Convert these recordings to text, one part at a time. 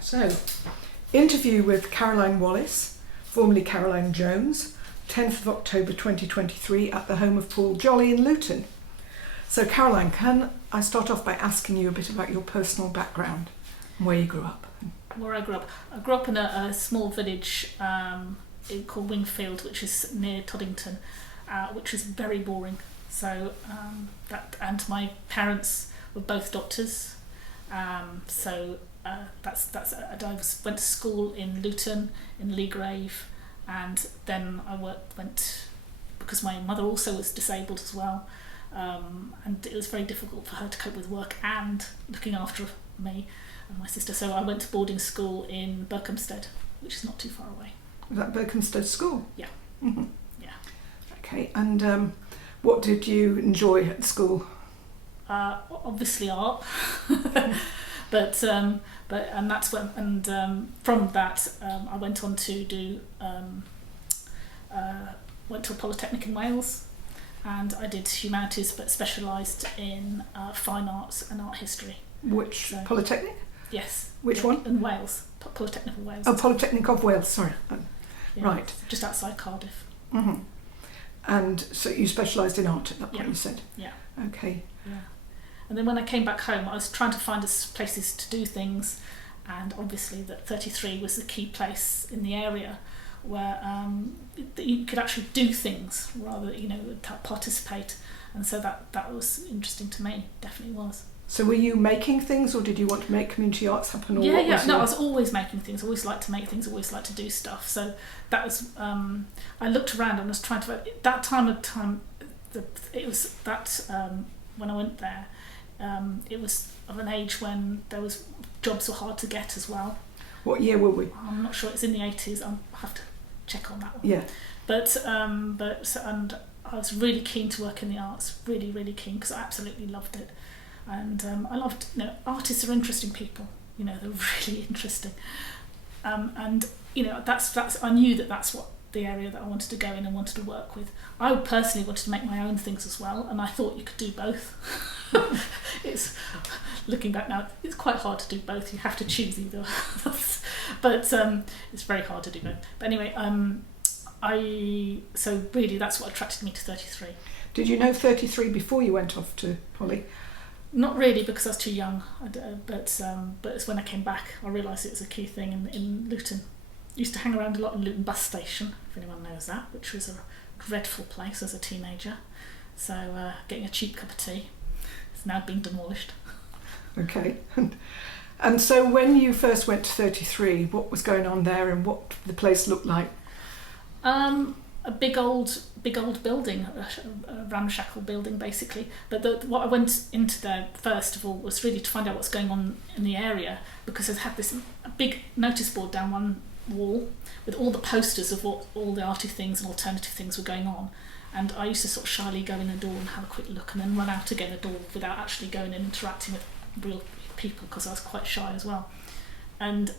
So, interview with Caroline Wallace, formerly Caroline Jones, 10th of October 2023 at the home of Paul Jolly in Luton. So Caroline, can I start off by asking you a bit about your personal background and where you grew up? Where I grew up in a small village called Wingfield, which is near Toddington, which was very boring. So and my parents were both doctors. I went to school in Luton, in Leagrave, and then I went because my mother also was disabled as well, and it was very difficult for her to cope with work and looking after me and my sister. So I went to boarding school in Berkhamsted, which is not too far away. Was that Berkhamsted School? Yeah. Mm-hmm. Yeah. Okay, and what did you enjoy at school? Obviously art, but that's when, and from that I went on to do went to a polytechnic in Wales, and I did humanities but specialised in fine arts and art history. Which polytechnic? Yes. Which one? In Wales, Polytechnic of Wales. Oh, Polytechnic of Wales. Sorry. Yeah, right. Just outside Cardiff. Mm-hmm. And so you specialised in art at that point. Yeah. You said. Yeah. Okay. Yeah. And then when I came back home, I was trying to find places to do things, and obviously that 33 was the key place in the area where you could actually do things rather, participate, and so that was interesting to me. Definitely was. So were you making things, or did you want to make community arts happen? Or I was always making things. Always liked to make things. Always liked to do stuff. So that was. I looked around and was trying to. That time, it was that when I went there. It was of an age when jobs were hard to get as well. What year were we? I'm not sure. It's in the 80s. I'll have to check on that one. Yeah. But and I was really keen to work in the arts. Really, really keen, because I absolutely loved it. And I loved. Artists are interesting people. They're really interesting. And that's. I knew that's what the area that I wanted to go in and wanted to work with. I personally wanted to make my own things as well, and I thought you could do both. It's looking back now, it's quite hard to do both. You have to choose either. But it's very hard to do both. But anyway, so really that's what attracted me to 33. Did you know 33 before you went off to Poly? Not really, because I was too young. But it's when I came back I realised it was a key thing in Luton. Used to hang around a lot in Luton bus station, if anyone knows that, which was a dreadful place as a teenager. So getting a cheap cup of tea. It's now been demolished. Okay. And so when you first went to 33, what was going on there and what the place looked like? A big old building, a ramshackle building basically. But what I went into there first of all was really to find out what's going on in the area, because it had this big notice board down one wall with all the posters of what all the arty things and alternative things were going on. And I used to sort of shyly go in the door and have a quick look and then run out again the door without actually going and interacting with real people, because I was quite shy as well. And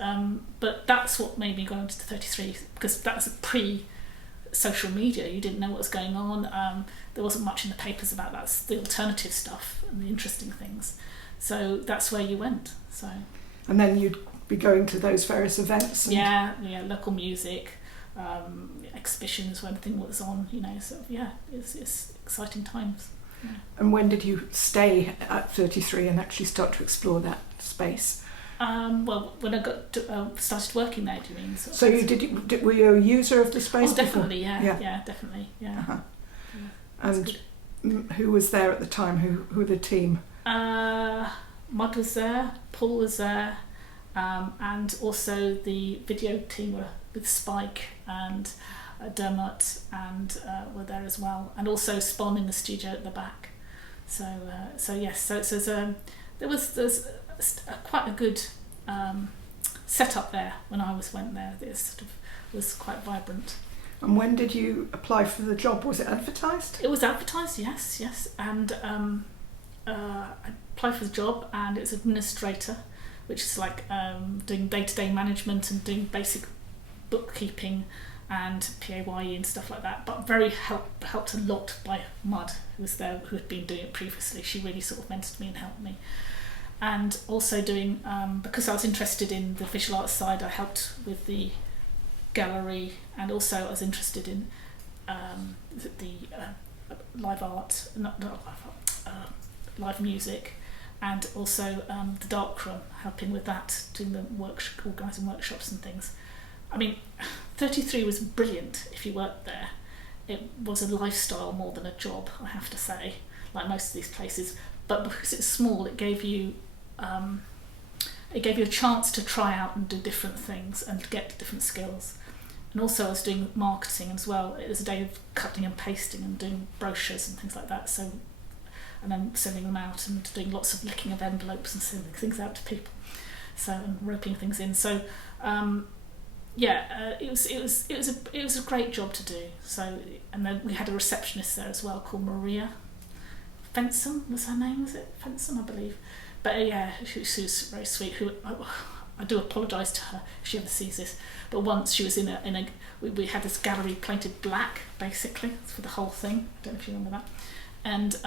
but that's what made me go into 33, because that was a pre-social media. You didn't know what was going on. There wasn't much in the papers about that, the alternative stuff and the interesting things. So that's where you went. So. And then you'd be going to those various events. And local music. Exhibitions when thing was on, so it's exciting times. Yeah. And when did you stay at 33 and actually start to explore that space? Well, when I got started working there, do you mean? So you were you a user of the space? Oh, definitely, before? Yeah, definitely, yeah. Uh-huh. Yeah, and who was there at the time? Who were the team? Mud was there, Paul was there, and also the video team were with Spike and Dermot and were there as well, and also Spawn in the studio at the back. So yes, there's quite a good setup there when I went there. It sort of was quite vibrant. And when did you apply for the job? Was it advertised? It was advertised, yes, and I applied for the job, and it's administrator, which is like doing day-to-day management and doing basic bookkeeping and PAYE and stuff like that, but very helped a lot by Mud, who was there, who had been doing it previously. She really sort of mentored me and helped me. and also doing, because I was interested in the visual arts side, I helped with the gallery, and also I was interested in the live art, not live art, live music, and also the darkroom, helping with that, doing the organising workshops and things. I mean, 33 was brilliant if you worked there. It was a lifestyle more than a job, I have to say, like most of these places. But because it's small, it gave you a chance to try out and do different things and get different skills. And also I was doing marketing as well. It was a day of cutting and pasting and doing brochures and things like that. So, and then sending them out and doing lots of licking of envelopes and sending things out to people. So, and roping things in. So, it was a great job to do. So, and then we had a receptionist there as well called Maria Fensom was her name, was it? Fensom, I believe. But she was very sweet. I do apologise to her if she ever sees this. But once she was we had this gallery painted black, basically, for the whole thing. I don't know if you remember that. And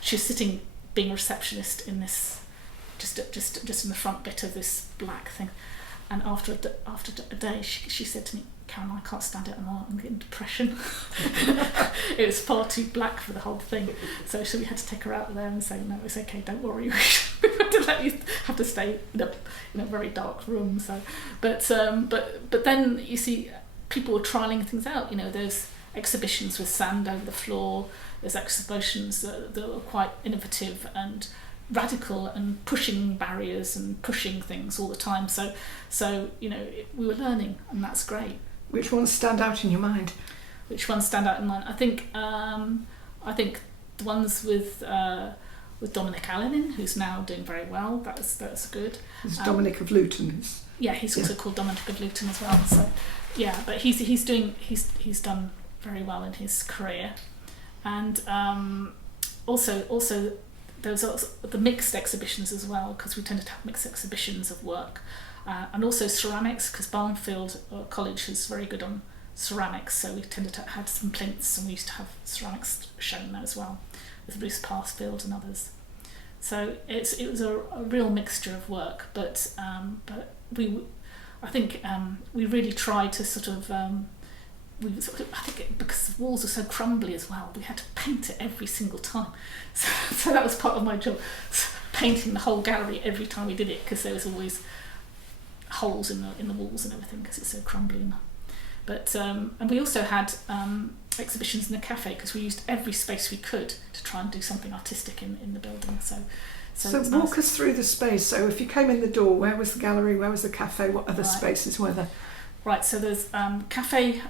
she was sitting, being a receptionist in this, just in the front bit of this black thing. And after a day, she said to me, "Caroline, I can't stand it anymore. I'm getting depression." It was far too black for the whole thing. So we had to take her out of there and say, "No, it's okay. Don't worry. We have to let you have to stay in a very dark room." So, but then you see, people were trialing things out. You know, there's exhibitions with sand over the floor. There's exhibitions that were quite innovative and radical and pushing barriers and pushing things all the time. So you know, we were learning, and that's great. Which ones stand out in your mind? Which ones stand out in mind? I think the ones with Dominic Allen, who's now doing very well. That's good. It's Dominic of Luton. Yeah, he's also called Dominic of Luton as well. So yeah, but he's done very well in his career, and also there was also the mixed exhibitions as well, because we tended to have mixed exhibitions of work. And also ceramics, because Barnfield College is very good on ceramics, so we tended to have some plinths, and we used to have ceramics shown there as well, with Bruce Parsfield and others. So it was a real mixture of work, but I think we really tried to sort of I think because the walls are so crumbly as well, we had to paint it every single time. So that was part of my job, painting the whole gallery every time we did it, because there was always holes in the walls and everything, because it's so crumbly. But and we also had exhibitions in the cafe, because we used every space we could to try and do something artistic in the building. So walk us through the space. So if you came in the door, where was the gallery, where was the cafe, what other spaces were there? Right, so there's cafe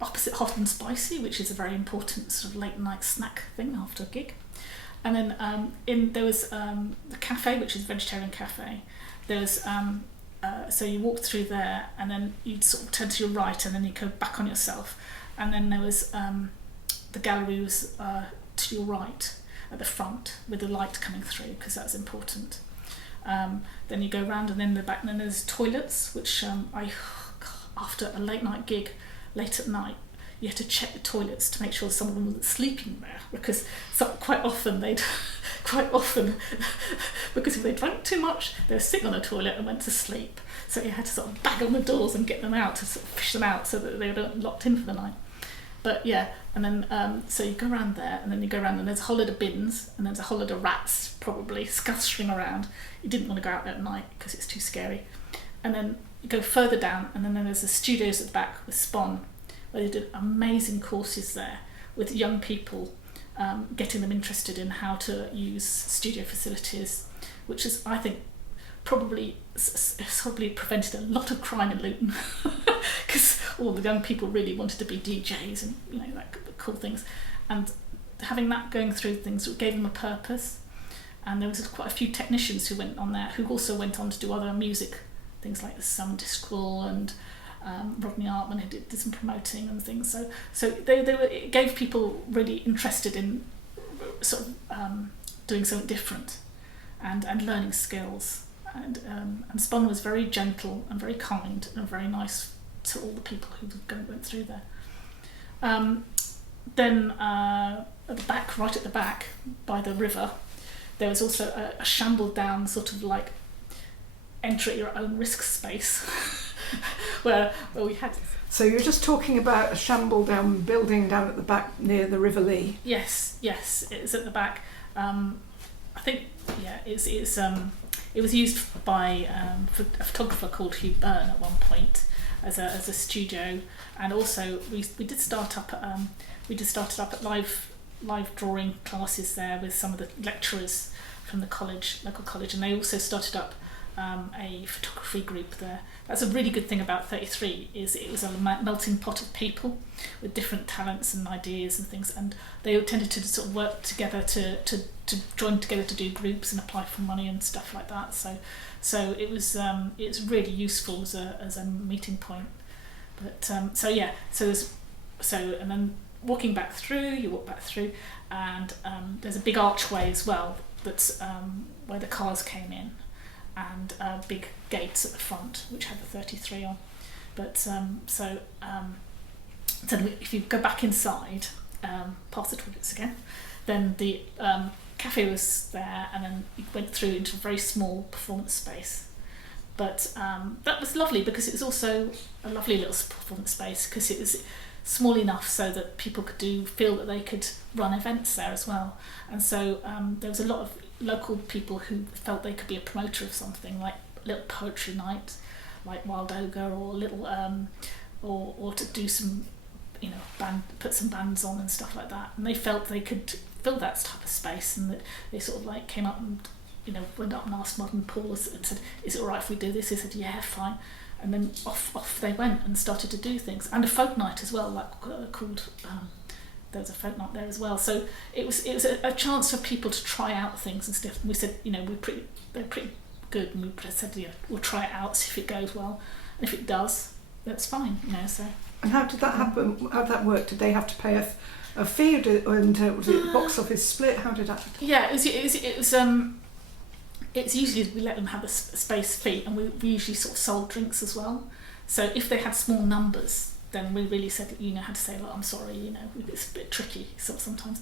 opposite Hot and Spicy, which is a very important sort of late night snack thing after a gig. And then there was the cafe, which is a vegetarian cafe. There's so you walk through there, and then you'd sort of turn to your right, and then you go back on yourself, and then there was the gallery was to your right at the front with the light coming through, because that's important. Then you go round, and then the back, and then there's toilets, which after a late night gig, late at night, you had to check the toilets to make sure someone wasn't sleeping there, because quite often because if they drank too much, they were sitting on the toilet and went to sleep. So you had to sort of bang on the doors and get them out, to sort of fish them out so that they weren't locked in for the night. But yeah, and then so you go around there, and then you go around, and there's a whole load of bins, and there's a whole load of rats probably scuttering around. You didn't want to go out there at night because it's too scary. And then you go further down, and then there's the studios at the back with Spawn, where they did amazing courses there with young people, getting them interested in how to use studio facilities, which is, I think, probably prevented a lot of crime in Luton, because all the young people really wanted to be DJs and, you know, like cool things, and having that going through things gave them a purpose. And there was quite a few technicians who went on there, who also went on to do other music things, like the Sam Discwell and Rodney Artman, who did some promoting and things. So it gave people really interested in sort of doing something different and learning skills. And Spun was very gentle and very kind and very nice to all the people who went through there. Then at the back, right at the back by the river, there was also a shambled down sort of like enter at your own risk space where we had. So you're just talking about a shamble down building down at the back near the River Lee? Yes, it's at the back. I think, yeah, it was used by a photographer called Hugh Byrne at one point as a studio, and also we did start up at live drawing classes there with some of the lecturers from the local college, and they also started up a photography group there. That's a really good thing about 33, is it was a melting pot of people with different talents and ideas and things, and they tended to sort of work together to join together to do groups and apply for money and stuff like that. So it's really useful as a meeting point. But and then walking back through, you walk back through, and there's a big archway as well that's where the cars came in, and big gates at the front which had the 33 on. But so if you go back inside, past the toilets again, then the cafe was there, and then you went through into a very small performance space. But that was lovely because it was also a lovely little performance space, because it was small enough so that people could feel that they could run events there as well. And so there was a lot of local people who felt they could be a promoter of something, like a little poetry night, like Wild Ogre, or little or to do some, put some bands on and stuff like that. And they felt they could fill that type of space, and that they sort of like came up and went up and asked Mud and Paul and said, "Is it all right if we do this?" They said, "Yeah, fine." And then off they went and started to do things, and a folk night as well, like called. There was a folk night there as well, so it was a chance for people to try out things and stuff. And we said, they're pretty good, and we said, we'll try it out, see if it goes well, and if it does, that's fine, So. And how did that happen? How did that work? Did they have to pay a fee, and was it box office split? How did that? Yeah, it was. It's usually we let them have a space fee, and we usually sort of sold drinks as well. So if they had small numbers, then we really said, had to say, "Well, I'm sorry, it's a bit tricky sometimes."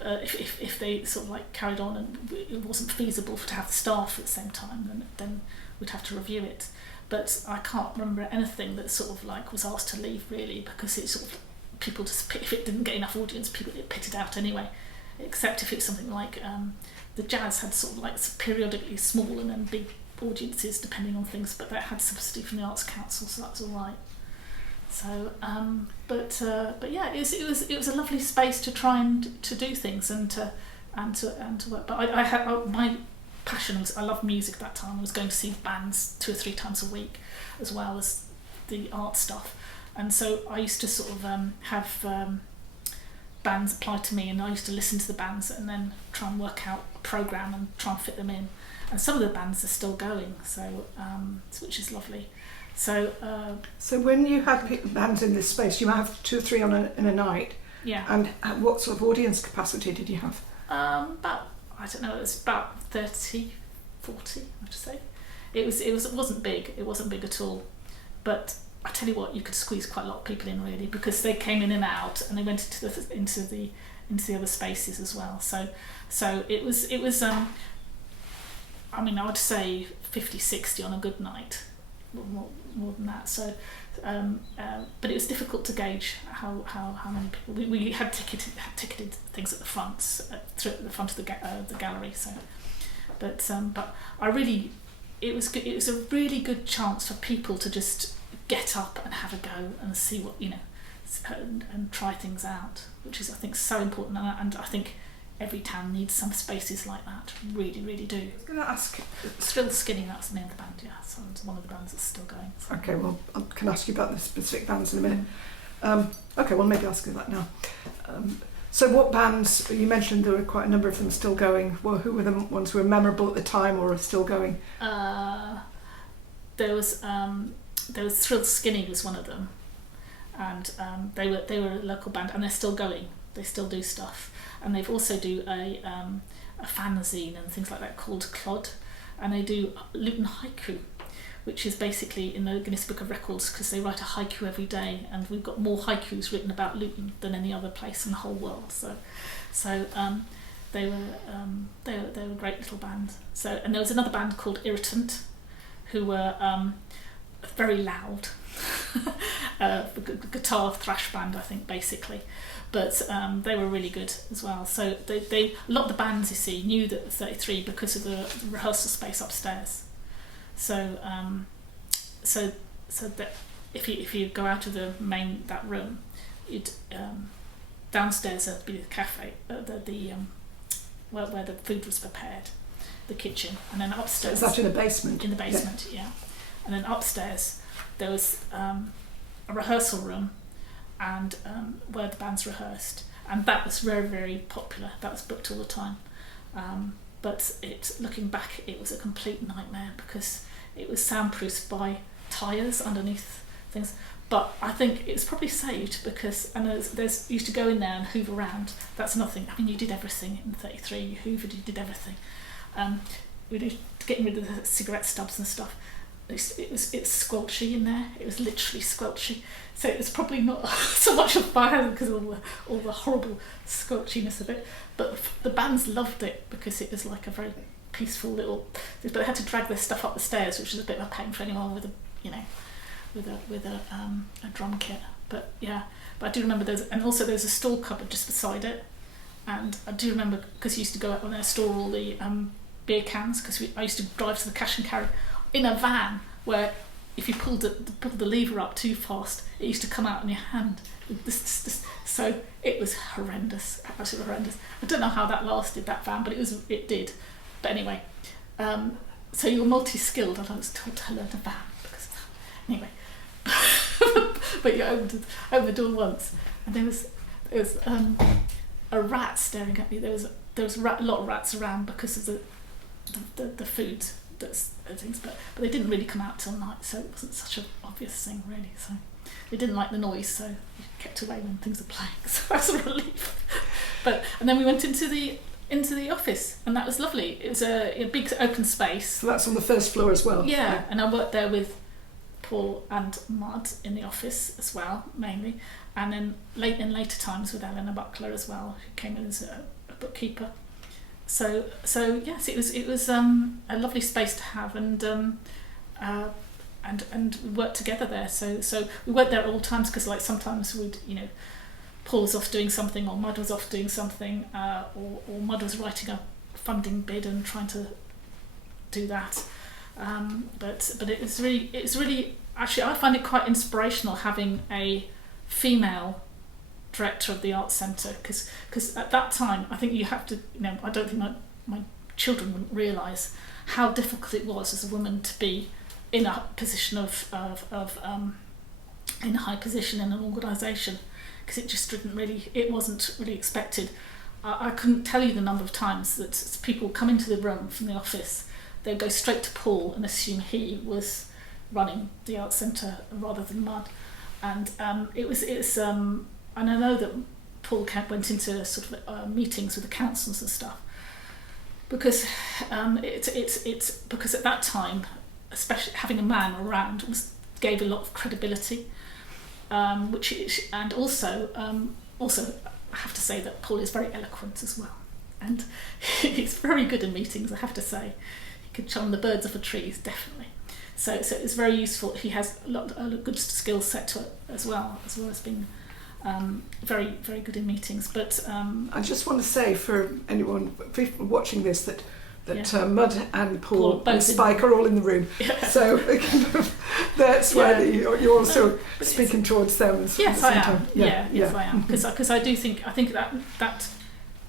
If they sort of like carried on and it wasn't feasible to have the staff at the same time, then we'd have to review it. But I can't remember anything that sort of like was asked to leave, really, because it sort of people just, if it didn't get enough audience, people it pitted out anyway. Except if it's something like the jazz had sort of like periodically small and then big audiences depending on things, but that had subsidy from the Arts Council, so that was all right. So, but yeah, it was a lovely space to try and to do things and to work. But I had my passion was, I loved music at that time. I was going to see bands 2 or 3 times a week, as well as the art stuff, and so I used to sort of have bands apply to me, and I used to listen to the bands and then try and work out a programme and try and fit them in. And some of the bands are still going, so which is lovely. So when you had bands in this space, you might have 2 or 3 in a night. Yeah. And what sort of audience capacity did you have? About, I don't know, it was about 30, 40, I have to say. It wasn't big. It wasn't big at all. But I tell you what, you could squeeze quite a lot of people in, really, because they came in and out, and they went into the other spaces as well. So it was. I mean, I would say 50, 60 on a good night. More than that. So, but it was difficult to gauge how many people. We had ticketed things at the front, through at the front of the gallery. So, but I really, it was good. It was a really good chance for people to just get up and have a go and see what and try things out, which is, I think, so important. And I think every town needs some spaces like that. Really, really do. I was going to ask. Still Skinny, that's the name of the band, yeah. So it's one of the bands that's still going. So. Okay, well, I can ask you about the specific bands in a minute. Okay, well, maybe I'll ask you that now. So what bands, you mentioned there were quite a number of them still going. Well, who were the ones who were memorable at the time or are still going? There was Thrill Skinny was one of them. And they were a local band, and they're still going. They still do stuff. And they've also do a fanzine and things like that called Clod, and they do Luton Haiku, which is basically in the Guinness Book of Records, because they write a haiku every day, and we've got more haikus written about Luton than any other place in the whole world. So they were a great little band. So, and there was another band called Irritant, who were very loud, guitar thrash band, I think, basically. But they were really good as well. So a lot of the bands, you see, knew that 33 because of the rehearsal space upstairs. So that if you go out of that room, you'd downstairs there'd be the cafe, where the food was prepared, the kitchen, and then upstairs. So is that in the basement? In the basement, yeah. And then upstairs there was a rehearsal room, and where the bands rehearsed, and that was very, very popular. That was booked all the time. But looking back, it was a complete nightmare because it was soundproofed by tyres underneath things. But I think it's probably saved because, and there's used to go in there and hoover around. That's nothing. I mean, you did everything in 33. You hoovered, you did everything. We did getting rid of the cigarette stubs and stuff. It's squelchy in there. It was literally squelchy. So it was probably not so much of fire because of all the horrible squelchiness of it. But the bands loved it because it was like a very peaceful little. But they had to drag their stuff up the stairs, which was a bit of a pain for anyone with a drum kit. But yeah, but I do remember there's a store cupboard just beside it, and I do remember because you used to go out and there store all the beer cans because I used to drive to the cash and carry in a van where if you pulled the lever up too fast, it used to come out in your hand. So it was horrendous, absolutely horrendous. I don't know how that lasted, that van, but it did. But anyway, so you're multi-skilled, and I was told to learn a van because of that. Anyway, but you opened the door once, and there was a rat staring at me. There was a lot of rats around because of the food. Things, but they didn't really come out till night, so it wasn't such an obvious thing really. So they didn't like the noise, so you kept away when things were playing. So that's a relief. And then we went into the office, and that was lovely. It was a big open space. So that's on the first floor as well. Yeah, and I worked there with Paul and Mud in the office as well, mainly, and then in later times with Eleanor Buckler as well, who came in as a bookkeeper. So yes, it was a lovely space to have, and we worked together there. So we weren't there at all times because like sometimes we'd Paul was off doing something, or Mud was off doing something, or Mud was writing a funding bid and trying to do that. But it was really actually I find it quite inspirational having a female director of the Arts Centre because at that time I think you have to I don't think my children wouldn't realise how difficult it was as a woman to be in a position of in a high position in an organisation, because it wasn't really expected. I couldn't tell you the number of times that people come into the room from the office, they'd go straight to Paul and assume he was running the Arts Centre rather than Mud, and it's and I know that Paul went into sort of meetings with the councils and stuff because it's because at that time, especially having a man around gave a lot of credibility, and also I have to say that Paul is very eloquent as well, and he's very good in meetings. I have to say, he could charm the birds off the trees definitely. So it's very useful. He has a good skill set to it as well as being. Very, very good in meetings. But I just want to say for anyone watching this that Mud and Paul and Spike are all in the room. Yeah. So that's why you're also speaking towards them. Yes, I am. Yes, I am. Because I think that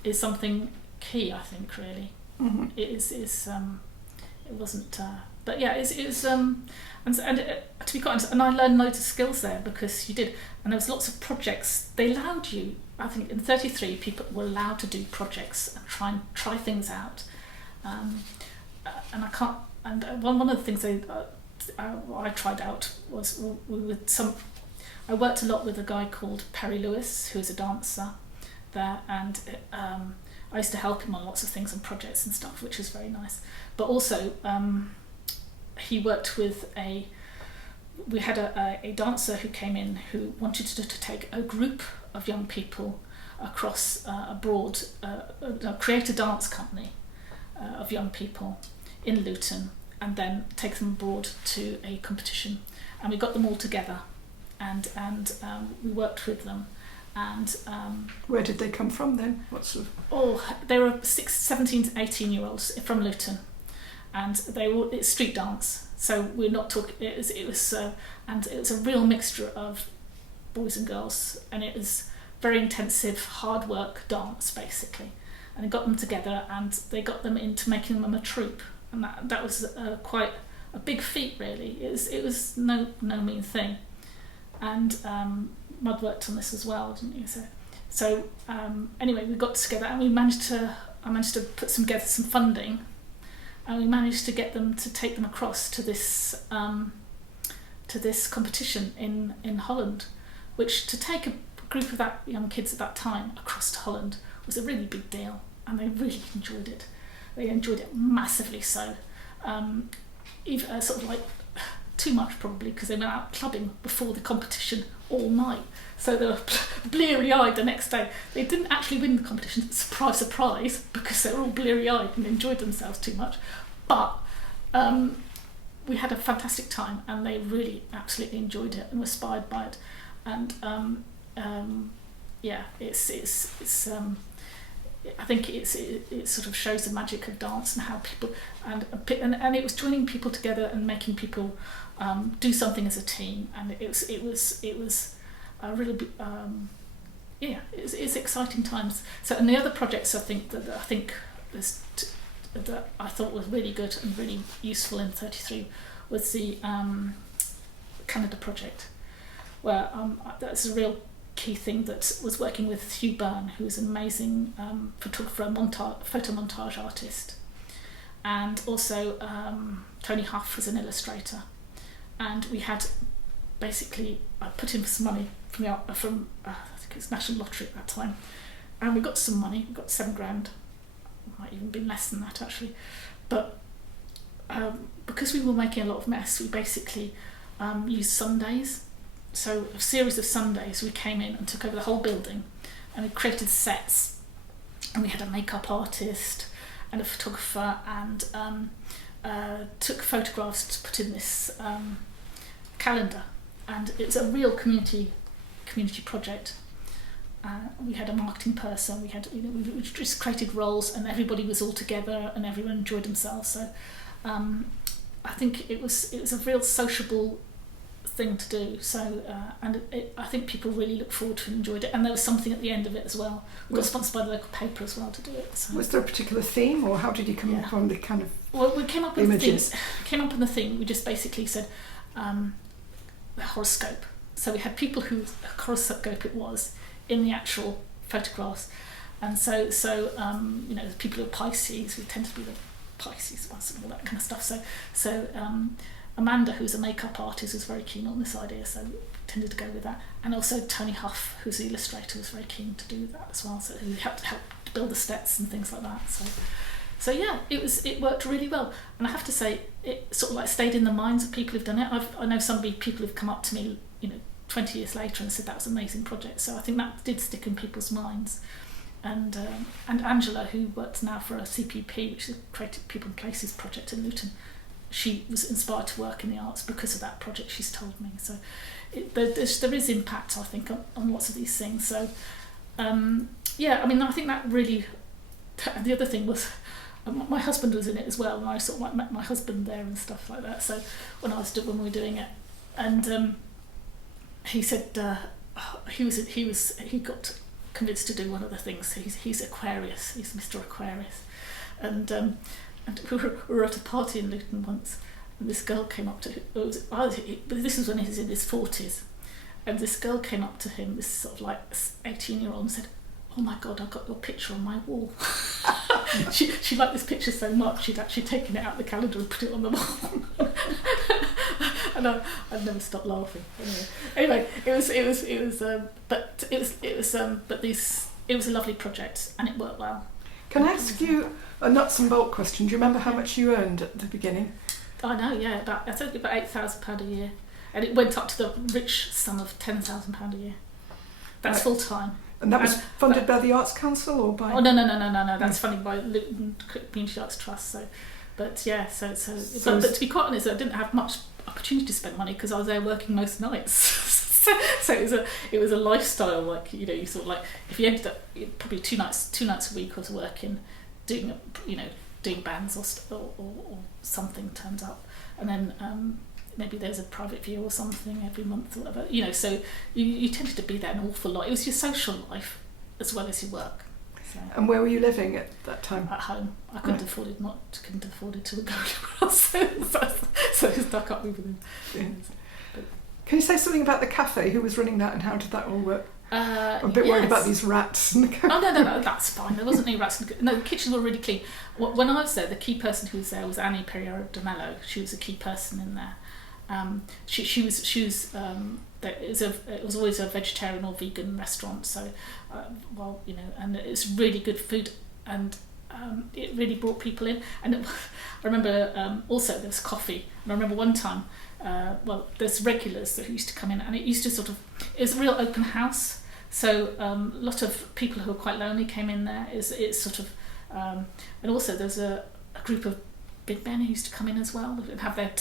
is something key. I think really it is. It wasn't. But yeah, it was. And to be quite honest, and I learned loads of skills there because you did, and there was lots of projects. They allowed you, I think in 33 people were allowed to do projects and try things out, and I can't. And one of the things I tried out was I worked a lot with a guy called Perry Lewis, who is a dancer there, and I used to help him on lots of things and projects and stuff, which was very nice. But also. He worked with we had a dancer who came in who wanted to take a group of young people across abroad, create a dance company of young people in Luton, and then take them abroad to a competition. And we got them all together, and we worked with them. And where did they come from then? What sort of? Oh, they were 17 to 18-year-olds from Luton, and it's street dance. So we're not talking. It was and it was a real mixture of boys and girls, and it was very intensive, hard work dance basically. And they got them together, and they got them into making them a troupe, and that was quite a big feat really. It was no mean thing, and Mud worked on this as well, didn't you? So anyway, we got together, and I managed to put together some funding, and we managed to get them to take them across to this competition in Holland, which to take a group of that young kids at that time across to Holland was a really big deal, and they really enjoyed it. They enjoyed it massively so, even sort of like too much probably, because they went out clubbing before the competition all night, so they were bleary-eyed the next day. They didn't actually win the competition, surprise, because they were all bleary-eyed and enjoyed themselves too much, but we had a fantastic time, and they really absolutely enjoyed it and were inspired by it. And yeah, it's I think it sort of shows the magic of dance and how people and it was joining people together and making people do something as a team, and it was a really it's exciting times. So, and the other projects I think that I thought was really good and really useful in 33 was the Canada project, where that's a real key thing that was working with Hugh Byrne, who's an amazing photographer, photo montage artist, and also Tony Huff was an illustrator. And we had basically I put in some money from I think it was National Lottery at that time, and we got some money. We got £7,000, might even been less than that actually, but because we were making a lot of mess, we basically used Sundays. So a series of Sundays we came in and took over the whole building, and we created sets, and we had a makeup artist and a photographer, and took photographs to put in this calendar, and it was a real community project. We had a marketing person, we just created roles, and everybody was all together and everyone enjoyed themselves. So I think it was a real sociable thing to do. So I think people really looked forward to it and enjoyed it, and there was something at the end of it as well. We got sponsored by the local paper as well to do it. So. Was there a particular theme, or how did you come upon the kind of we came up with images? The theme. We just basically said the horoscope. So we had people whose horoscope it was in the actual photographs, and so people who are Pisces, we tend to be the Pisces ones and all that kind of stuff. So Amanda, who's a makeup artist, was very keen on this idea, so we tended to go with that. And also Tony Huff, who's the illustrator, was very keen to do that as well. So he helped to build the sets and things like that. So yeah, it worked really well. And I have to say, it sort of like stayed in the minds of people who've done it. I know people who've come up to me, 20 years later and said that was an amazing project. So I think that did stick in people's minds. And Angela, who works now for a CPP, which is a Creative People and Places project in Luton, she was inspired to work in the arts because of that project, she's told me. So there is impact, I think, on lots of these things. So I think that really. And the other thing was, my husband was in it as well, and I sort of met my husband there and stuff like that. So when we were doing it, and he said he got convinced to do one of the things. He's Aquarius. He's Mr. Aquarius, and we were at a party in Luton once, and this girl came up to him. This was when he was in his 40s, and this girl came up to him, this sort of like 18-year-old, and said, "Oh my God, I've got your picture on my wall." She liked this picture so much, she'd actually taken it out of the calendar and put it on the wall. And I'd never stopped laughing. Anyway, it was a lovely project, and it worked well. Can I ask you a nuts and bolt question? Do you remember how much you earned at the beginning? I know, yeah, about £8,000 a year, and it went up to the rich sum of £10,000 a year. That's full time. And that was funded by the Arts Council or by? Oh no. That's funded by Luton Community Arts Trust. So, but yeah, so but to be quite honest, I didn't have much opportunity to spend money because I was there working most nights. so it was a lifestyle, like, you know, you sort of like, if you ended up probably two nights a week I was working, doing bands or something turns up, and then maybe there's a private view or something every month or whatever, you know, so you tended to be there an awful lot. It was your social life as well as your work. So, and where were you living at that time? at home. I couldn't afford it to go anywhere else, so I stuck up with them. Yeah. Can you say something about the cafe? Who was running that and how did that all work? I'm a bit worried about these rats. No, that's fine. There wasn't any rats. No, the kitchens were really clean. When I was there, the key person who was there was Annie Perriero de Mello. She was a key person in there. It was always a vegetarian or vegan restaurant. So, and it's really good food, and it really brought people in. And I remember also there was coffee. And I remember one time, there's regulars that used to come in, and it used to it was a real open house. So a lot of people who were quite lonely came in there. And also there's a group of big men who used to come in as well and have their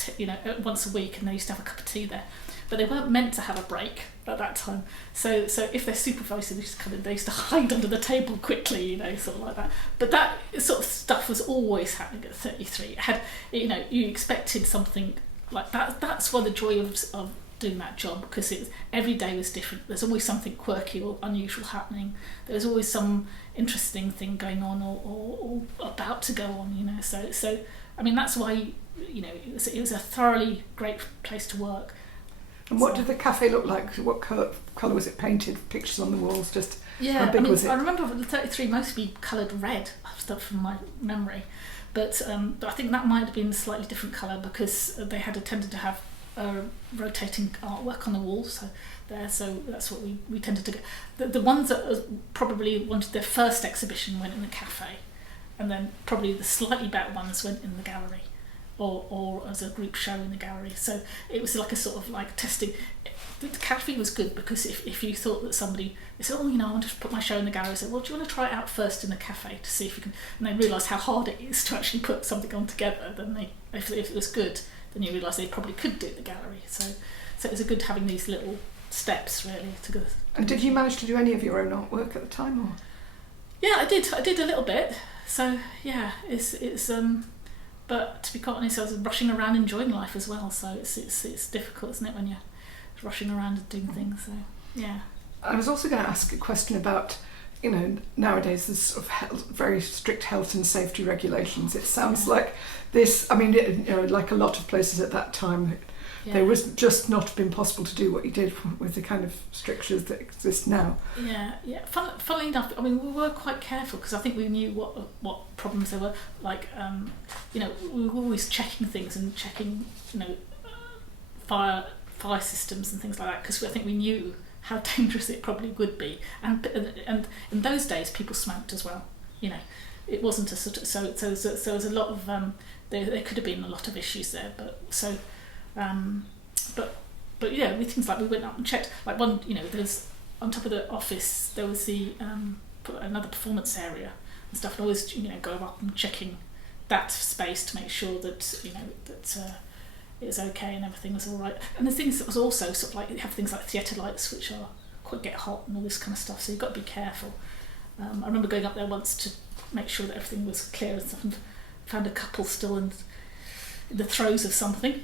once a week, and they used to have a cup of tea there. But they weren't meant to have a break at that time. So if their supervisor used to come in, they used to hide under the table quickly, sort of like that. But that sort of stuff was always happening at 33. It had, you expected something like that. That's why the joy of doing that job, because every day was different. There's always something quirky or unusual happening. There's always some interesting thing going on or about to go on, So I mean, that's why it was a thoroughly great place to work. And what did the cafe look like? What colour was it painted? Pictures on the walls? Just how big was it? I remember the 33 mostly coloured red, stuff from my memory, but I think that might have been a slightly different colour because they had tended to have rotating artwork on the walls. So that's what we tended to get. The ones that probably wanted their first exhibition went in the cafe, and then probably the slightly better ones went in the gallery. Or as a group show in the gallery. So it was like a sort of like testing. The cafe was good because if you thought that somebody, they said, I want to put my show in the gallery, I said, well, do you want to try it out first in the cafe to see if you can, and they realised how hard it is to actually put something on together. Then if it was good, then you realise they probably could do it in the gallery. So it was a good having these little steps really to go. And did you manage to do any of your own artwork at the time, or? Yeah, I did a little bit. So yeah, it's but to be quite honest, I was rushing around enjoying life as well, so it's difficult, isn't it, when you're rushing around and doing things, so yeah. I was also going to ask a question about, nowadays there's sort of very strict health and safety regulations. It sounds like this, I mean, like a lot of places at that time, there was just not been possible to do what you did with the kind of strictures that exist now. Yeah. Funnily enough, I mean, we were quite careful because I think we knew what problems there were. Like, we were always checking things and checking, fire systems and things like that, because I think we knew how dangerous it probably would be. And in those days, people smoked as well. It wasn't a sort of so there was a lot of there could have been a lot of issues there, but yeah, with things like we went up and checked, like one, there's on top of the office there was the another performance area and stuff, and always go up and checking that space to make sure that it was okay and everything was all right. And the things that was also sort of like you have things like theatre lights which are quite get hot and all this kind of stuff, so you've got to be careful. I remember going up there once to make sure that everything was clear and stuff, and found a couple still in the throes of something.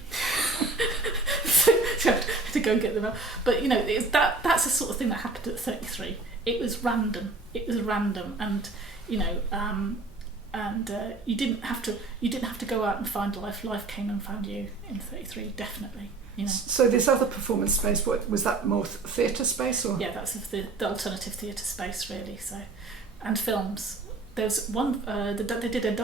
so I had to go and get them out. But that's the sort of thing that happened at 33. It was random, and you didn't have to go out and find life came and found you in 33, definitely. So this other performance space, what was that, more theatre space, or? Yeah, that's the alternative theatre space really. So, and films. There's one they did a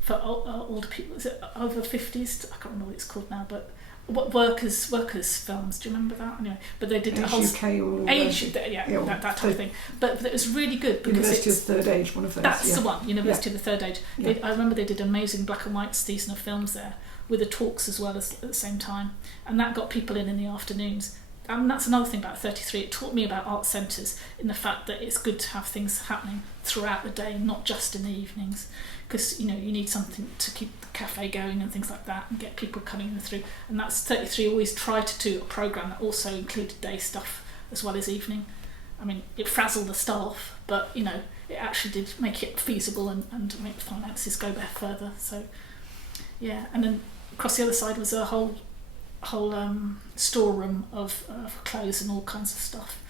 for older people. Is it over 50s? I can't remember what it's called now, but what workers films. Do you remember that? Anyway, but they did Age a whole UK or Age, that type of thing. But it was really good because University of Third Age, one of those. That's the one, University of the Third Age. I remember they did an amazing black and white season of films there with the talks as well as at the same time, and that got people in the afternoons. that's another thing about 33. It taught me about art centres in the fact that it's good to have things happening throughout the day, not just in the evenings, because you need something to keep the cafe going and things like that, and get people coming through. And that's 33 always tried to do a programme that also included day stuff as well as evening. I mean, it frazzled the staff, but it actually did make it feasible and make the finances go there further. So yeah, and then across the other side was a whole storeroom of clothes and all kinds of stuff,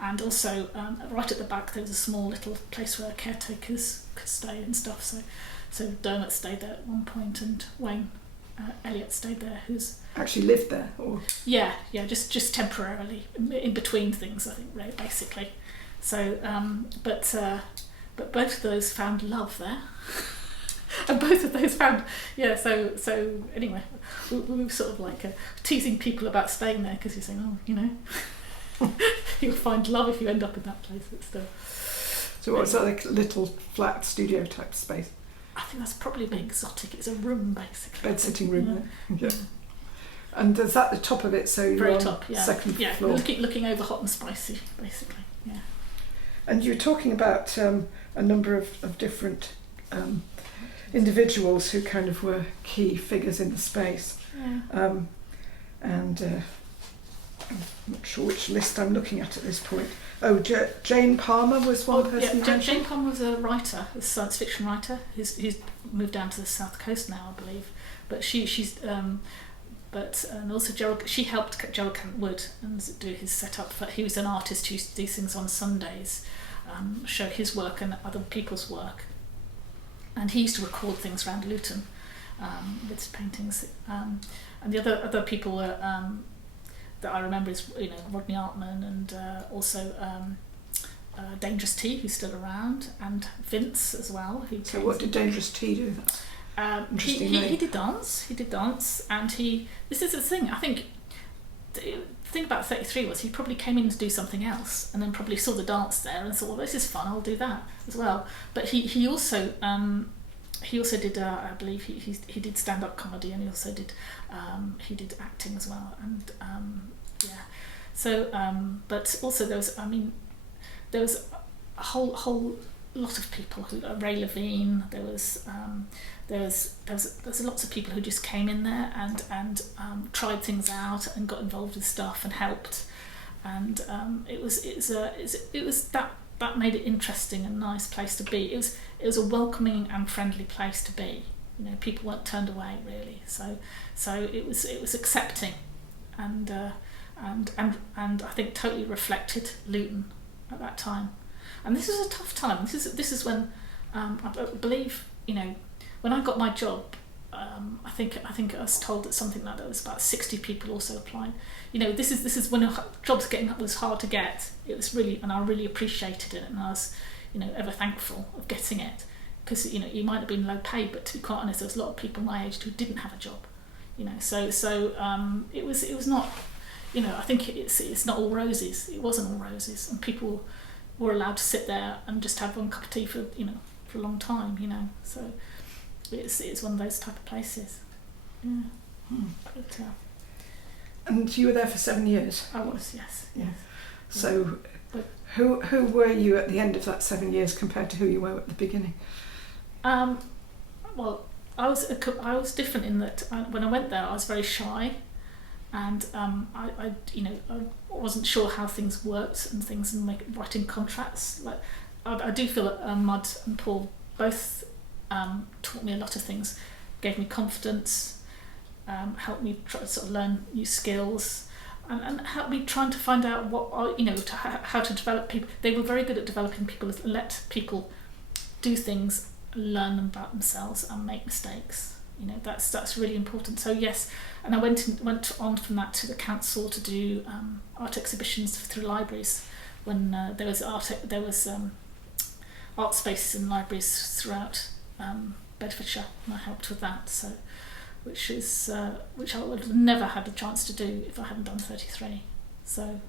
and also right at the back there was a small little place where caretakers could stay and stuff. So Dermot stayed there at one point, and Wayne Elliott stayed there, who's actually lived there, or just temporarily in between things, I think, really, basically. So but both of those found love there. And both of those found, so anyway, we were sort of like teasing people about staying there, because you're saying, you'll find love if you end up in that place. But still. So what's that, like little flat studio type space? I think that's probably a bit exotic. It's a room, basically. Bed sitting room, yeah. And is that the top of it? So you're very on top, second floor. Looking over hot and spicy, basically, yeah. And you were talking about a number of different individuals who kind of were key figures in the space. Yeah. I'm not sure which list I'm looking at this point. Oh, Jane Palmer was one person. Yeah, Jane Palmer was a writer, a science fiction writer. Who's moved down to the south coast now, I believe. But and also Gerald. She helped Gerald Kent-Wood and do his setup. He was an artist who used to do things on Sundays, show his work and other people's work. And he used to record things around Luton with his paintings. And the other people were, that I remember is Rodney Artman, and also Dangerous T, who's still around, and Vince as well. So what did Dangerous T do? He did dance. And this is the thing. I think the thing about 33 was he probably came in to do something else, and then probably saw the dance there and thought, well, this is fun, I'll do that as well. But he also did I believe he did stand-up comedy, and he also did acting as well, and so but also there was a whole lot of people who Ray Levine, there was lots of people who just came in there and tried things out and got involved with stuff and helped, and it was that made it interesting and nice place to be. It was a welcoming and friendly place to be. People weren't turned away really. So it was accepting, and I think totally reflected Luton at that time. And this was a tough time. This is when I believe when I got my job. I think I was told that something like that was about 60 people also applied. This is when jobs was hard to get. It was really, and I really appreciated it, and I was ever thankful of getting it, because you might have been low paid, but to be quite honest, there was a lot of people my age who didn't have a job. So it was not. I think it's not all roses. It wasn't all roses, and people were allowed to sit there and just have one cup of tea for a long time. So it's one of those type of places. Yeah. But, and you were there for 7 years? I was, yes. Yeah. So who were you at the end of that 7 years compared to who you were at the beginning? Well, I was different in that when I went there I was very shy, and I wasn't sure how things worked and things, and writing contracts. Like I do feel that Mud and Paul both taught me a lot of things, gave me confidence, helped me try to sort of learn new skills, and helped me trying to find out how to develop people. They were very good at developing people, let people do things, learn them about themselves, and make mistakes. That's really important. So yes, and I went on from that to the council to do art exhibitions through libraries when there was art spaces in libraries throughout Bedfordshire, and I helped with that. So, which I would have never had the chance to do if I hadn't done 33. So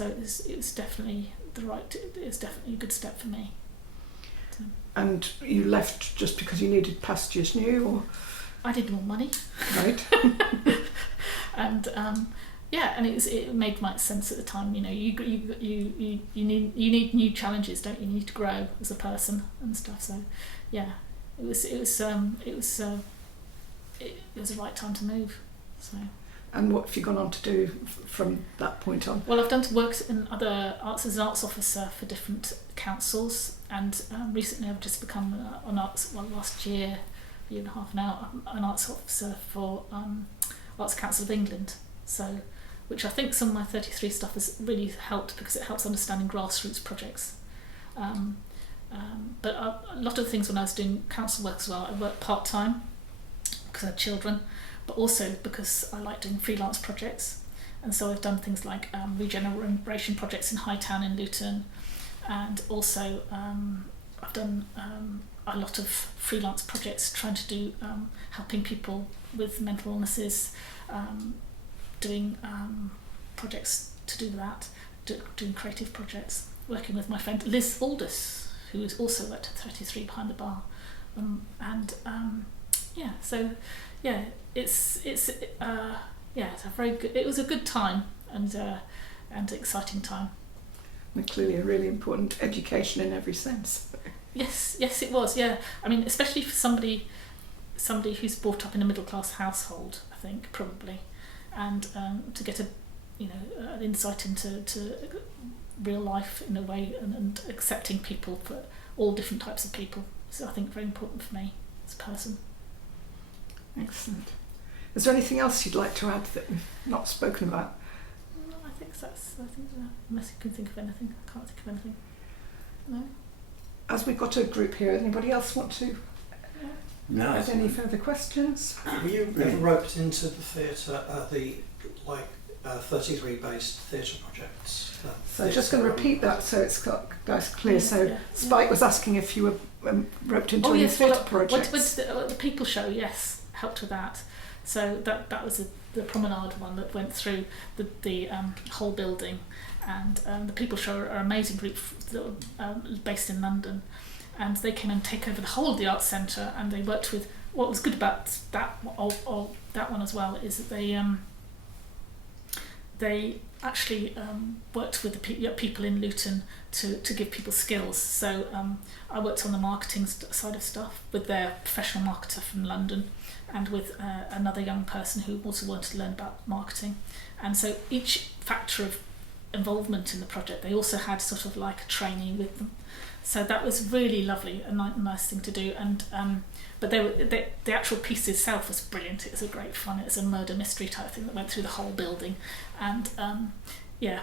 it was definitely a good step for me. So. And you left just because you needed pastures new, or? I needed more money. Right. And yeah, and it made much sense at the time. You know, you need new challenges, don't you? You need to grow as a person and stuff. So, yeah, it was the right time to move. So. And what have you gone on to do from that point on? Well, I've done work in other arts as an arts officer for different councils, and recently I've just become last year and a half now, an arts officer for Arts Council of England. So, which I think some of my 33 stuff has really helped, because it helps understanding grassroots projects. But a lot of the things when I was doing council work as well, I worked part-time because I had children, but also because I like doing freelance projects. And so I've done things like regeneration projects in Hightown in Luton, and also I've done a lot of freelance projects trying to do helping people with mental illnesses, doing projects to do that, doing creative projects, working with my friend Liz Aldous, who is also at 33 behind the bar, it's a very good. It was a good time and exciting time. And clearly a really important education in every sense. Yes, it was. Yeah, I mean, especially for somebody who's brought up in a middle class household, I think probably, and to get an insight into real life in a way, and accepting people, for all different types of people. So I think very important for me as a person. Excellent. Is there anything else you'd like to add that we've not spoken about? No, I think unless you can think of anything, I can't think of anything. No. As we've got a group here, anybody else want to add any further questions? Were you ever roped into the theatre, 33 based theatre projects? So I'm just going to repeat that so it's got nice clear. Yeah, so Spike was asking if you were roped into any theatre projects. With the people show, yes, helped with that. So that was the promenade one that went through the whole building, and the people show are an amazing group that are based in London, and they came and take over the whole of the arts centre, and they worked with. What was good about that one as well is that they actually worked with the people in Luton to give people skills. So I worked on the marketing side of stuff with their professional marketer from London, and with another young person who also wanted to learn about marketing. And so each factor of involvement in the project, they also had sort of like a trainee with them. So that was really lovely, a nice thing to do. And but the actual piece itself was brilliant. It was a great fun. It was a murder mystery type thing that went through the whole building, and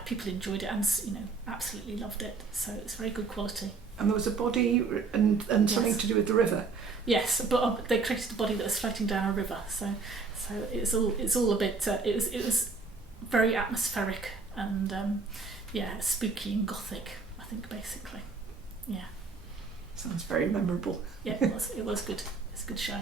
people enjoyed it and absolutely loved it. So it's very good quality. And there was a body and something to do with the river. Yes, but they created a body that was floating down a river. So it's all a bit. It was very atmospheric and spooky and gothic, I think, basically. Yeah. Sounds very memorable. Yeah, it was. It was good. It's a good show.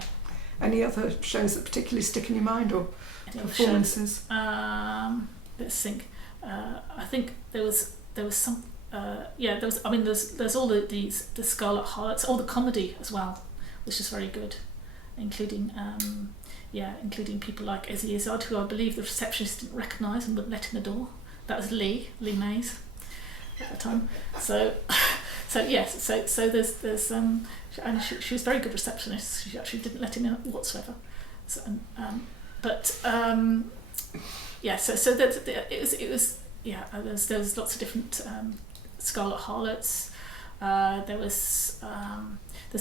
Any other shows that particularly stick in your mind, or performances? Let's think. I think there was some. There was. I mean, there's all the Scarlet Hearts, all the comedy as well, which is very good, including people like Ezzy Izzard, who I believe the receptionist didn't recognise and wouldn't let in the door. That was Lee Mays at the time. So there's and she was a very good receptionist. She actually didn't let him in whatsoever. So there's lots of different Scarlet Harlots. There's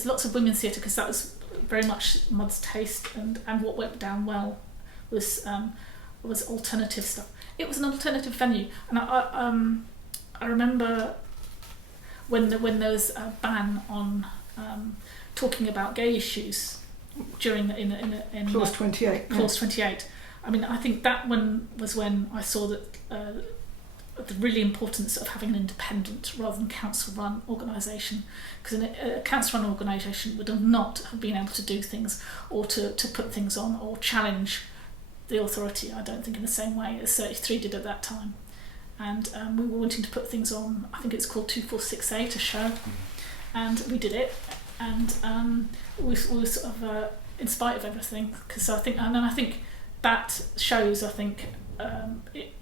lots of women's theatre, because that was very much Mud's taste, and what went down well was alternative stuff. It was an alternative venue, and I remember when there was a ban on talking about gay issues during in Clause 28. Clause 28. I mean, I think that one was when I saw that the really importance of having an independent rather than council-run organisation, because a council-run organisation would not have been able to do things or to put things on or challenge the authority, I don't think, in the same way as 33 did at that time. And we were wanting to put things on, I think it's called 2468, a show, and we did it, and we were sort of in spite of everything, because I think that shows, I think, it,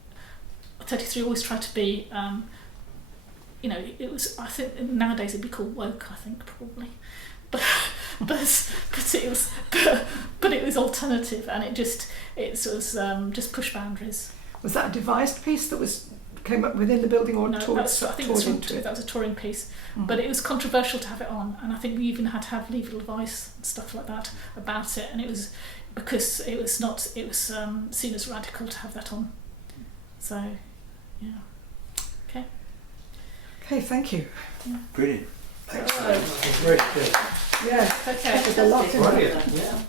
33 always tried to be, you know, it was, I think nowadays it'd be called woke, I think, probably. But it was alternative, and it was just push boundaries. Was that a devised piece that came up within the building, or No, toured I think into it? that was a touring piece, but it was controversial to have it on, and I think we even had to have legal advice and stuff like that about it, and it was because it was seen as radical to have that on. So, yeah. Okay, thank you. Yeah. Brilliant. Excellent. That was really good. Yeah, Okay. there's a lot in there. Brilliant. Yeah.